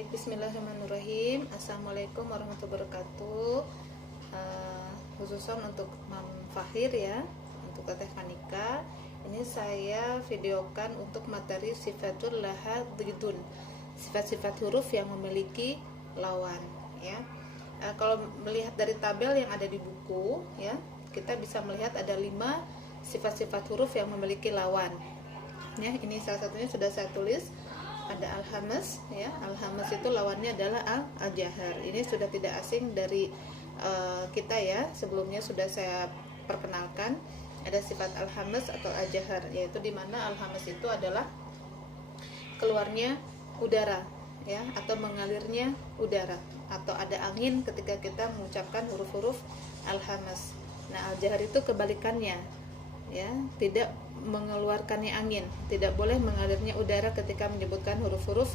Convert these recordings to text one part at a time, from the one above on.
Baik, bismillahirrahmanirrahim. Assalamualaikum warahmatullahi wabarakatuh. Khususan untuk Mam Fahir ya, untuk Teteh Fanika. Ini saya videokan untuk materi sifatul laha dhidun, sifat-sifat huruf yang memiliki lawan ya. Kalau melihat dari tabel yang ada di buku ya, kita bisa melihat ada 5 sifat-sifat huruf yang memiliki lawan ya. Ini salah satunya sudah saya tulis, ada al-hamz ya. Al-hamz itu lawannya adalah al-jahar. Ini sudah tidak asing dari kita ya, sebelumnya sudah saya perkenalkan. Ada sifat al-hamz atau al-jahar, yaitu dimana al-hamz itu adalah keluarnya udara ya, atau mengalirnya udara, atau ada angin ketika kita mengucapkan huruf-huruf al-hamz. Nah, al-jahar itu kebalikannya ya, tidak mengeluarkannya angin, tidak boleh mengalirnya udara ketika menyebutkan huruf-huruf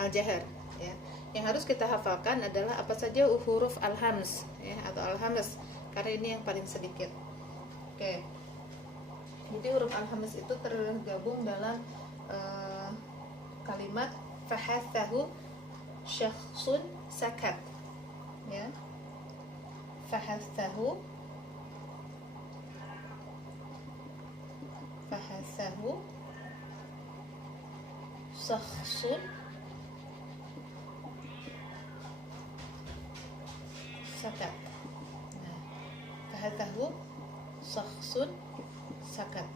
al-jahar ya. Yang harus kita hafalkan adalah apa saja huruf al-hamz ya, atau al-hamz, karena ini yang paling sedikit. Oke. Jadi huruf al-hamz itu tergabung dalam kalimat fahathahu syakhsun sakat ya. Fahathahu syakhsun sakat. Nah, fahathahu syakhsun sakat.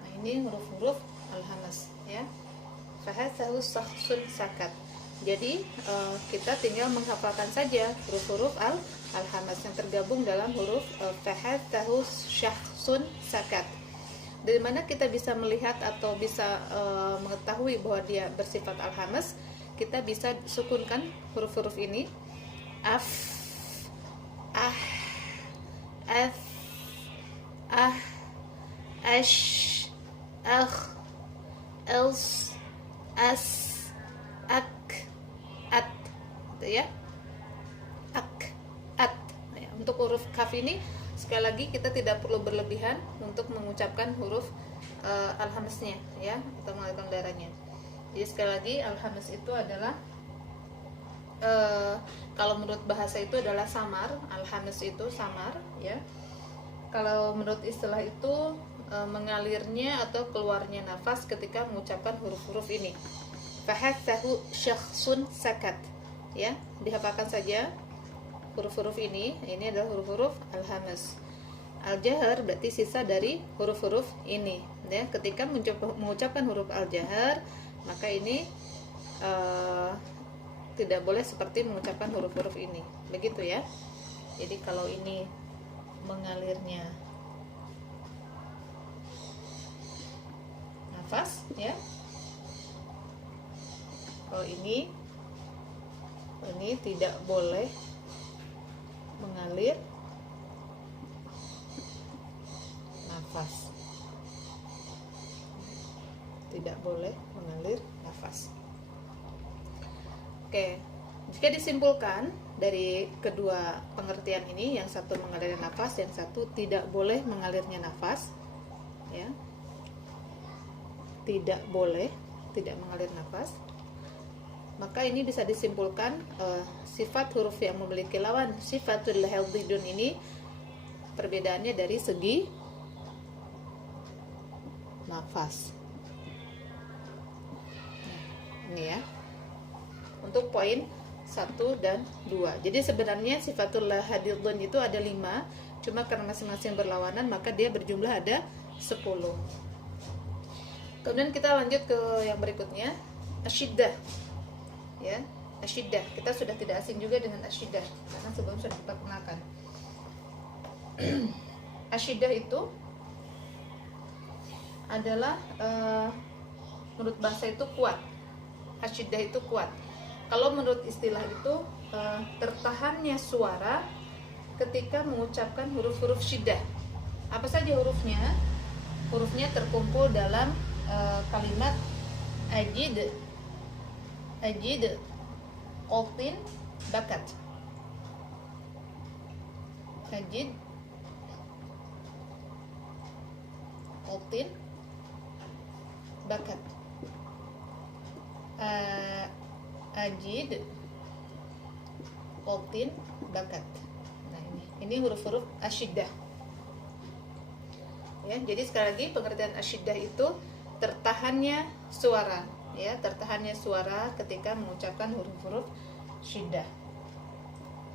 Nah, ini huruf-huruf al-hamz ya. Fahathahu syakhsun sakat. Jadi kita tinggal menghafalkan saja huruf-huruf al-hamz yang tergabung dalam huruf fahathahu syakhsun sakat. Dari mana kita bisa melihat atau bisa mengetahui bahwa dia bersifat al-hamz? Kita bisa sukunkan huruf-huruf ini: af, ah, af, ah, ash, akh, els, as, ak, at, gitu ya. Ak, at. Nah, untuk huruf kaf ini sekali lagi kita tidak perlu berlebihan untuk mengucapkan huruf al-hamznya ya, atau mengalirkan udaranya. Jadi sekali lagi al-hamz itu adalah kalau menurut bahasa itu adalah samar, al-hamz itu samar ya. Kalau menurut istilah itu mengalirnya atau keluarnya nafas ketika mengucapkan huruf-huruf ini. Fahathahu syakhsun sakat ya, dihafalkan saja huruf-huruf ini adalah huruf-huruf al-hamz. Al-jahar berarti sisa dari huruf-huruf ini ya. Ketika mengucapkan huruf al-jahar, maka ini tidak boleh seperti mengucapkan huruf-huruf ini, begitu ya. Jadi kalau ini mengalirnya nafas ya, kalau ini tidak boleh mengalir nafas, tidak boleh mengalir nafas. Oke, jika disimpulkan dari kedua pengertian ini, yang satu mengalir nafas, yang satu tidak boleh mengalirnya nafas ya, tidak boleh, tidak mengalir nafas, maka ini bisa disimpulkan sifat huruf yang memiliki lawan sifatul laha dhidun ini perbedaannya dari segi nafas. Nah, ini ya untuk poin 1 dan 2. Jadi sebenarnya sifatul laha dhidun itu ada 5, cuma karena masing-masing berlawanan maka dia berjumlah ada 10. Kemudian kita lanjut ke yang berikutnya, asyiddah ya. Asyiddah, kita sudah tidak asing juga dengan asyiddah karena sebelum sudah diperkenalkan. Asyiddah itu adalah menurut bahasa itu kuat. Asyiddah itu kuat. Kalau menurut istilah itu tertahannya suara ketika mengucapkan huruf-huruf syiddah. Apa saja hurufnya? Hurufnya terkumpul dalam kalimat ajid, qoltin, bakat. Ajid, qoltin, bakat. ajid, qatin, bakat. Nah, ini huruf-huruf asyiddah. Ya, jadi sekali lagi pengertian asyiddah itu tertahannya suara, ya, tertahannya suara ketika mengucapkan huruf-huruf syiddah.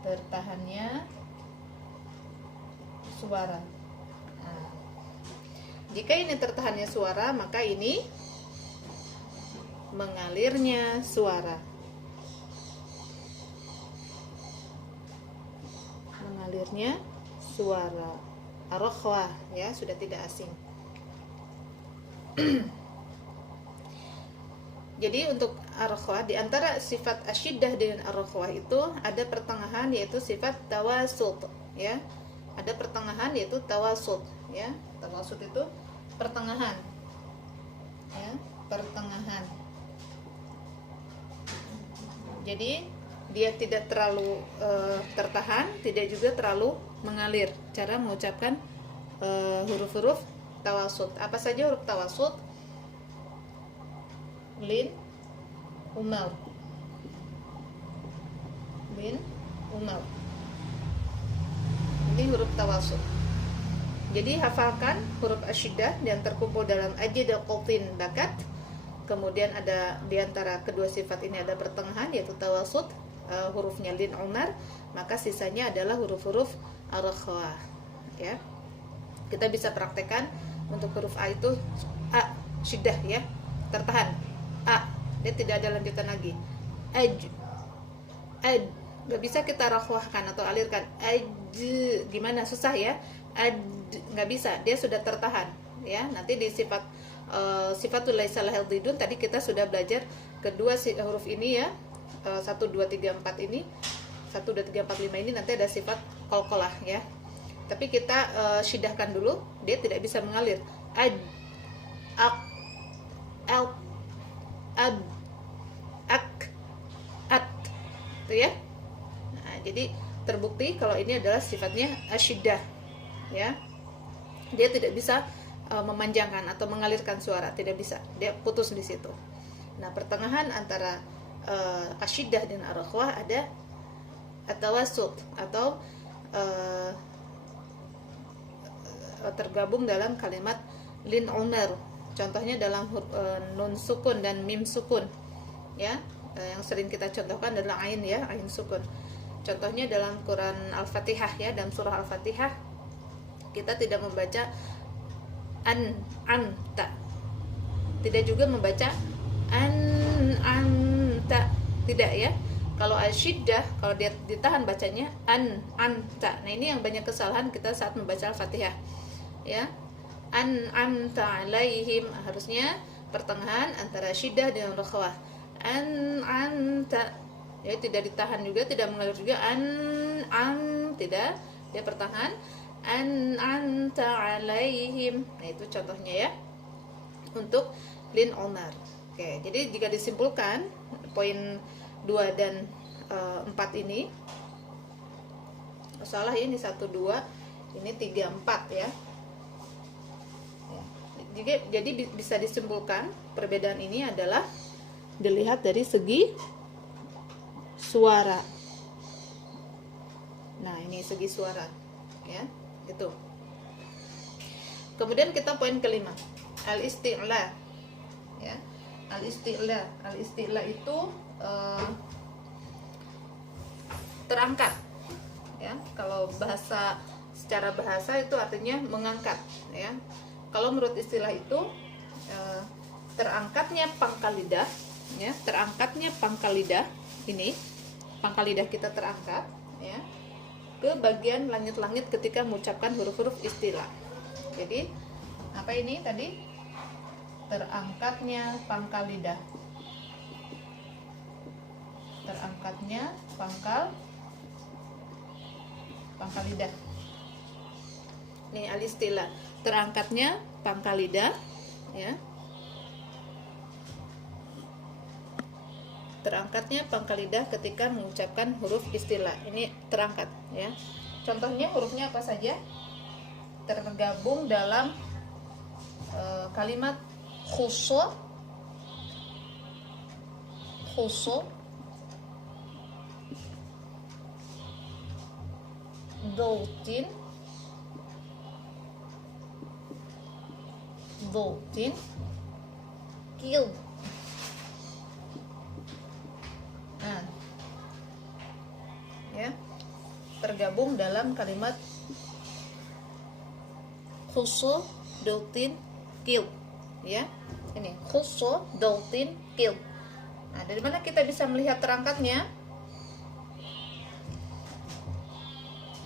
Tertahannya suara. Nah, jika ini tertahannya suara, maka ini mengalirnya suara. Mengalirnya suara. Ar-rakhwah, ya, sudah tidak asing. Jadi untuk ar-rakhwah, di antara sifat asyiddah dengan ar-rakhwah itu ada pertengahan, yaitu sifat tawasut, ya. Ada pertengahan, yaitu tawasut, ya. Tawasut itu pertengahan, ya, pertengahan. Jadi dia tidak terlalu tertahan, tidak juga terlalu mengalir. Cara mengucapkan huruf-huruf tawasut. Apa saja huruf tawasut? Lin, umar, lin, umar. Ini huruf tawasut. Jadi hafalkan huruf asyiddah yang terkumpul dalam ajid, qatin, bakat. Kemudian ada di antara kedua sifat ini ada pertengahan, yaitu tawasut, hurufnya lin, umar. Maka sisanya adalah huruf-huruf ar-rakhwah, ya. Kita bisa praktekkan untuk huruf A itu A syiddah, ya, tertahan. A, dia tidak ada lanjutan lagi. Aj, nggak bisa kita rakhwahkan atau alirkan. Aj, gimana, susah ya. Aj, nggak bisa, dia sudah tertahan, ya. Nanti di sifat sifatul laisa lahal dhidun tadi kita sudah belajar kedua huruf ini, ya. 1 2 3 4 ini, 1 2 3 4 5 ini nanti ada sifat qalqalah, ya. Tapi kita syiddahkan dulu, dia tidak bisa mengalir. Ad, ak, al, ad, ak, at, itu ya. Nah, jadi terbukti kalau ini adalah sifatnya asyiddah, ya. Dia tidak bisa memanjangkan atau mengalirkan suara, tidak bisa. Dia putus di situ. Nah, pertengahan antara asyiddah dan ar-rakhwah ada at-tawassut atau tergabung dalam kalimat lin umar. Contohnya dalam nun sukun dan mim sukun, ya. Yang sering kita contohkan adalah ain, ya, ain sukun. Contohnya dalam Quran Al-Fatihah, ya, dalam surah Al-Fatihah kita tidak membaca anta, tidak juga membaca anta, tidak, ya. Kalau asyiddah, kalau dia ditahan bacanya anta. Nah, ini yang banyak kesalahan kita saat membaca Al-Fatihah, ya. Anta alaihim, harusnya pertengahan antara syiddah dan rakhwah. Anta, ya, tidak ditahan juga, tidak mengalir juga. Tidak, dia pertahan. Anta alaihim. Nah, itu contohnya, ya, untuk lin umar. Oke, jadi jika disimpulkan poin 2 dan 4 ini, salah ya, ini 1 2, ini 3 4, ya. Jadi bisa disimpulkan perbedaan ini adalah dilihat dari segi suara. Nah, ini segi suara, ya, itu. Kemudian kita poin kelima, al-isti'la, ya. Al-isti'la itu terangkat, ya. Kalau secara bahasa itu artinya mengangkat, ya. Kalau menurut istilah itu terangkatnya pangkal lidah, ya, terangkatnya pangkal lidah ini, pangkal lidah kita terangkat, ya, ke bagian langit-langit ketika mengucapkan huruf-huruf istilah. Jadi apa ini tadi? Terangkatnya pangkal lidah, terangkatnya pangkal lidah. Ini al-istilah, terangkatnya pangkal lidah, ya. Terangkatnya pangkal lidah ketika mengucapkan huruf istilah. Ini terangkat, ya. Contohnya hurufnya apa saja? Tergabung dalam kalimat khusu, Doltin, Kill. Nah, ya, tergabung dalam kalimat khusu doltin kill, ya. Ini khusu doltin kill. Nah, dari mana kita bisa melihat terangkatnya?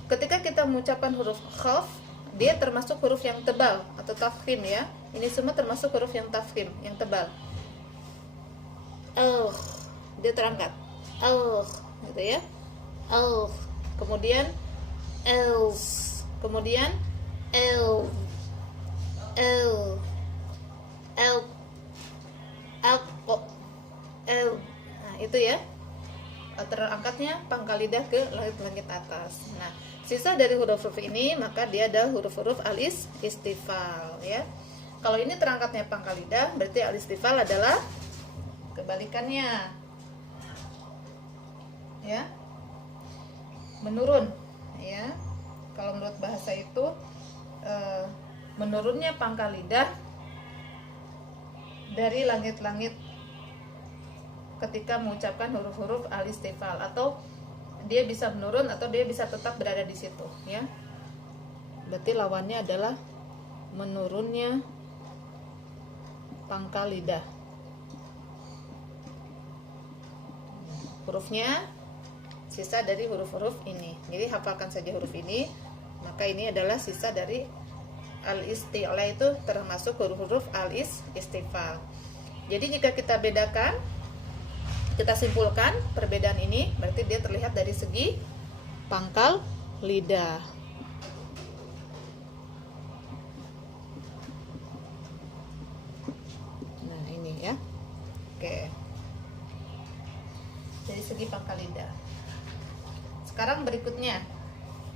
Ketika kita mengucapkan huruf khaf, dia termasuk huruf yang tebal atau tafkhim, ya. Ini semua termasuk huruf yang tafkhim, yang tebal. Dia terangkat. Gitu ya. Kemudian else, kemudian nah itu ya, terangkatnya pangkal lidah ke langit-langit atas. Nah, sisa dari huruf-huruf ini maka dia adalah huruf-huruf al-istifal, ya. Kalau ini terangkatnya pangkal lidah, berarti al-istifal adalah kebalikannya, ya, menurun, ya. Kalau menurut bahasa itu menurunnya pangkal lidah dari langit-langit ketika mengucapkan huruf-huruf al-istifal, atau dia bisa menurun atau dia bisa tetap berada di situ, ya. Berarti lawannya adalah menurunnya pangkal lidah. Hurufnya sisa dari huruf-huruf ini. Jadi hafalkan saja huruf ini, maka ini adalah sisa dari al-isti'la, itu termasuk huruf-huruf al-istifal. Jadi jika kita bedakan, kita simpulkan perbedaan ini, berarti dia terlihat dari segi pangkal lidah. Nah, ini ya. Oke. Dari segi pangkal lidah. Sekarang berikutnya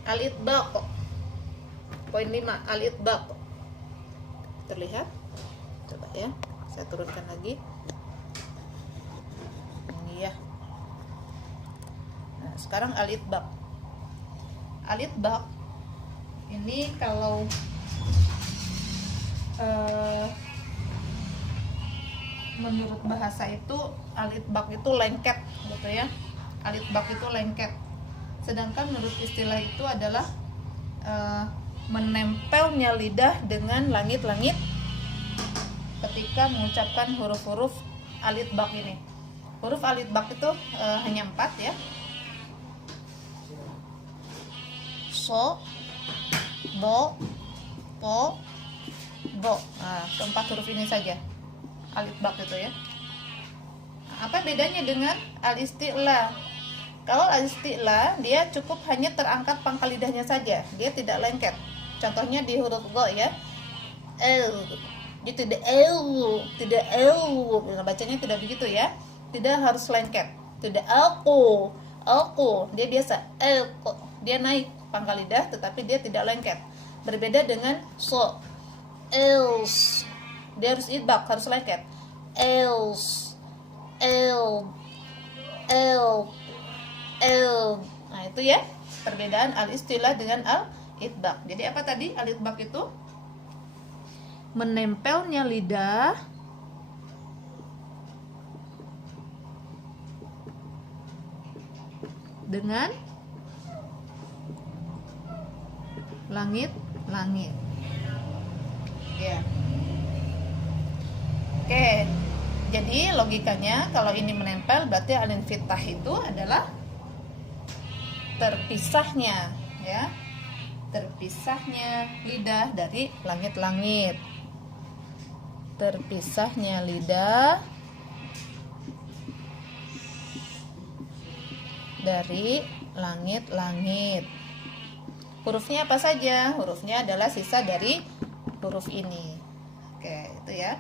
al-itbaq. Poin 5, al-itbaq. Terlihat? Coba ya. Saya turunkan lagi. Ya. Nah, sekarang al-itbaq. Al-itbaq ini kalau menurut bahasa itu al-itbaq itu lengket, gitu ya. Al-itbaq itu lengket. Sedangkan menurut istilah itu adalah menempelnya lidah dengan langit-langit ketika mengucapkan huruf-huruf al-itbaq ini. Huruf al-itbaq itu hanya 4, ya. So, do, po, bo. Nah, keempat huruf ini saja al-itbaq itu, ya. Nah, apa bedanya dengan al-isti'la? Kalau al-isti'la dia cukup hanya terangkat pangkal lidahnya saja, dia tidak lengket. Contohnya di huruf go, ya. Dia tidak nah, bacanya tidak begitu, ya. Tidak harus lengket. Tidak aku. Dia biasa dia naik pangkal lidah tetapi dia tidak lengket. Berbeda dengan so, else. Dia harus itbaq, harus lengket. Else, nah itu ya perbedaan al-istilah dengan al-itbaq. Jadi apa tadi? Al-itbaq itu menempelnya lidah dengan langit-langit, ya. Oke, jadi logikanya kalau ini menempel berarti al-infitah itu adalah terpisahnya, ya, terpisahnya lidah dari langit-langit, terpisahnya lidah dari langit-langit. Hurufnya apa saja? Hurufnya adalah sisa dari huruf ini. Oke, itu ya.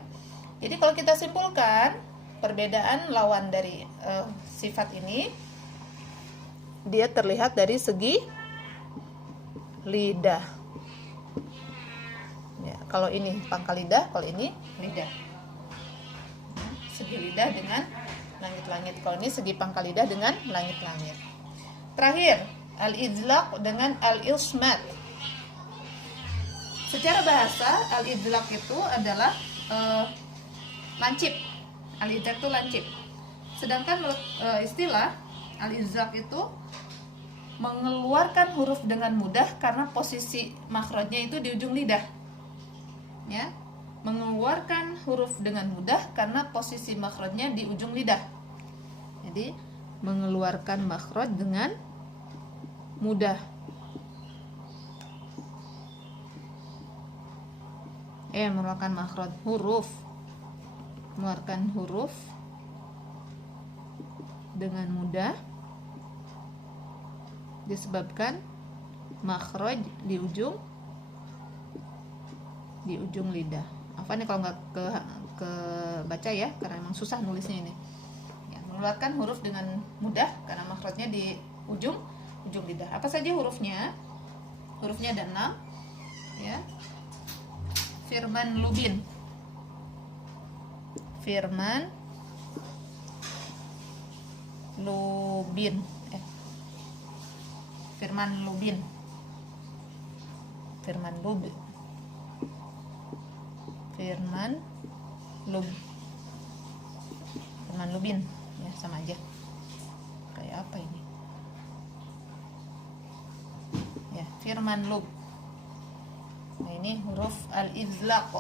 Jadi kalau kita simpulkan perbedaan lawan dari sifat ini, dia terlihat dari segi lidah. Ya, kalau ini pangkal lidah, kalau ini lidah. Segi lidah dengan langit-langit. Kalau ini segi pangkal lidah dengan langit-langit. Terakhir, al-idlaq dengan al-ismat. Secara bahasa al-idlaq itu adalah lancip. Al-idlaq itu lancip. Sedangkan menurut istilah al-idlaq itu mengeluarkan huruf dengan mudah karena posisi makhrajnya itu di ujung lidah. Ya, mengeluarkan huruf dengan mudah karena posisi makhrajnya di ujung lidah. Jadi mengeluarkan makhraj dengan mudah. Mengeluarkan makhraj huruf, mengeluarkan huruf dengan mudah disebabkan makhraj di ujung lidah. Apa nih kalau nggak ke baca ya, karena emang susah nulisnya ini. Ya, mengeluarkan huruf dengan mudah karena makhrajnya di ujung lidah. Apa saja hurufnya? Hurufnya ada 6 ya. Firman Lubin. Firman Lubin. Firman Lubin. Firman Lub. Firman Lub. Firman Lubin. Ya, sama aja. Kayak apa ini? Ya, Firman Lub. Nah, ini huruf al-idlaq.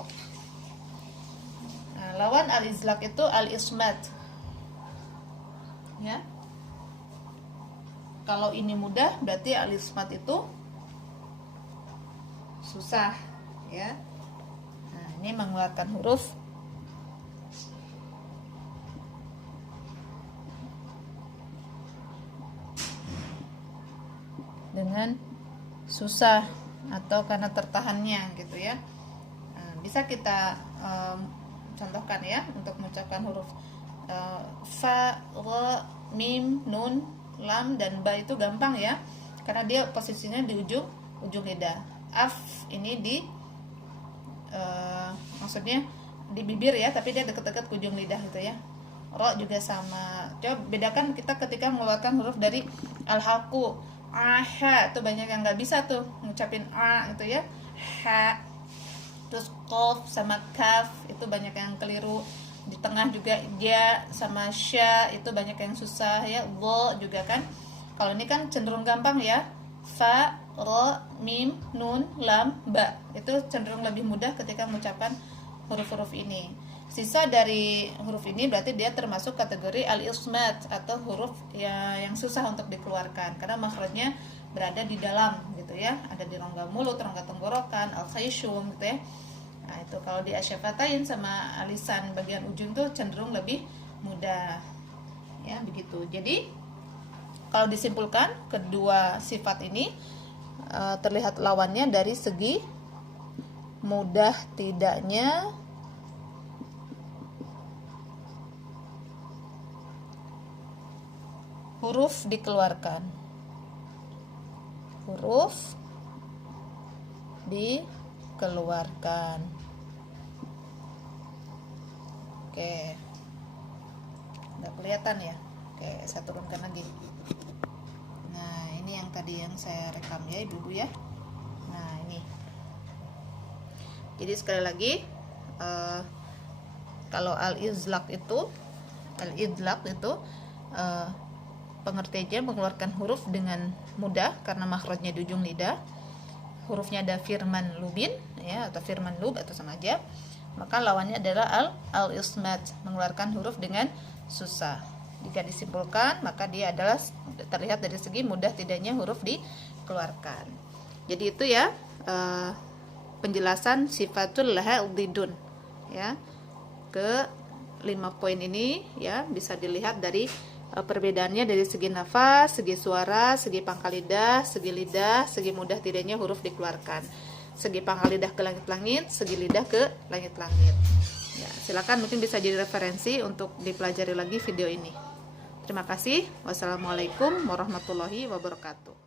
Nah, lawan al-idlaq itu al-ismat. Ya. Kalau ini mudah, berarti al-ismat itu susah, ya. Nah, ini mengeluarkan huruf dengan susah atau karena tertahannya gitu ya. Nah, bisa kita contohkan ya untuk mengucapkan huruf fa, ra, mim, nun, lam dan ba itu gampang ya, karena dia posisinya di ujung lidah. Af ini di maksudnya di bibir ya, tapi dia dekat-dekat ke ujung lidah gitu ya. Ro juga sama. Coba bedakan kita ketika mengeluarkan huruf dari al-haqu. Aha tuh banyak yang nggak bisa tuh ngucapin a gitu ya. Ha. Terus qaf sama kaf itu banyak yang keliru. Di tengah juga ja sama sya itu banyak yang susah ya. Dha juga kan. Kalau ini kan cenderung gampang ya. Fa, ra, mim, nun, lam, ba. Itu cenderung lebih mudah ketika mengucapkan huruf-huruf ini. Sisa dari huruf ini berarti dia termasuk kategori al-ismat atau huruf yang susah untuk dikeluarkan karena makhrajnya berada di dalam gitu ya, ada di rongga mulut, rongga tenggorokan, al-khayshum gitu ya. Nah, itu kalau di asyafatain sama alisan bagian ujung tuh cenderung lebih mudah. Ya, begitu. Jadi kalau disimpulkan kedua sifat ini terlihat lawannya dari segi mudah tidaknya huruf dikeluarkan. Huruf dikeluarkan. Oke. Udah kelihatan ya? Oke, saya turunkan lagi. Nah, ini yang tadi yang saya rekam ya, Ibu-ibu ya. Nah, ini. Jadi sekali lagi kalau al-idlaq itu pengertiannya mengeluarkan huruf dengan mudah karena makhrajnya di ujung lidah. Hurufnya ada firman lubin ya, atau firman lub atau sama aja. Maka lawannya adalah al-ismat, mengeluarkan huruf dengan susah. Jika disimpulkan, maka dia adalah terlihat dari segi mudah tidaknya huruf dikeluarkan. Jadi itu ya penjelasan sifatul laha didun ya. Ke 5 poin ini ya bisa dilihat dari perbedaannya dari segi nafas, segi suara, segi pangkal lidah, segi mudah tidaknya huruf dikeluarkan, segi pangkal lidah ke langit-langit, segi lidah ke langit-langit. Ya, silakan mungkin bisa jadi referensi untuk dipelajari lagi video ini. Terima kasih. Wassalamualaikum warahmatullahi wabarakatuh.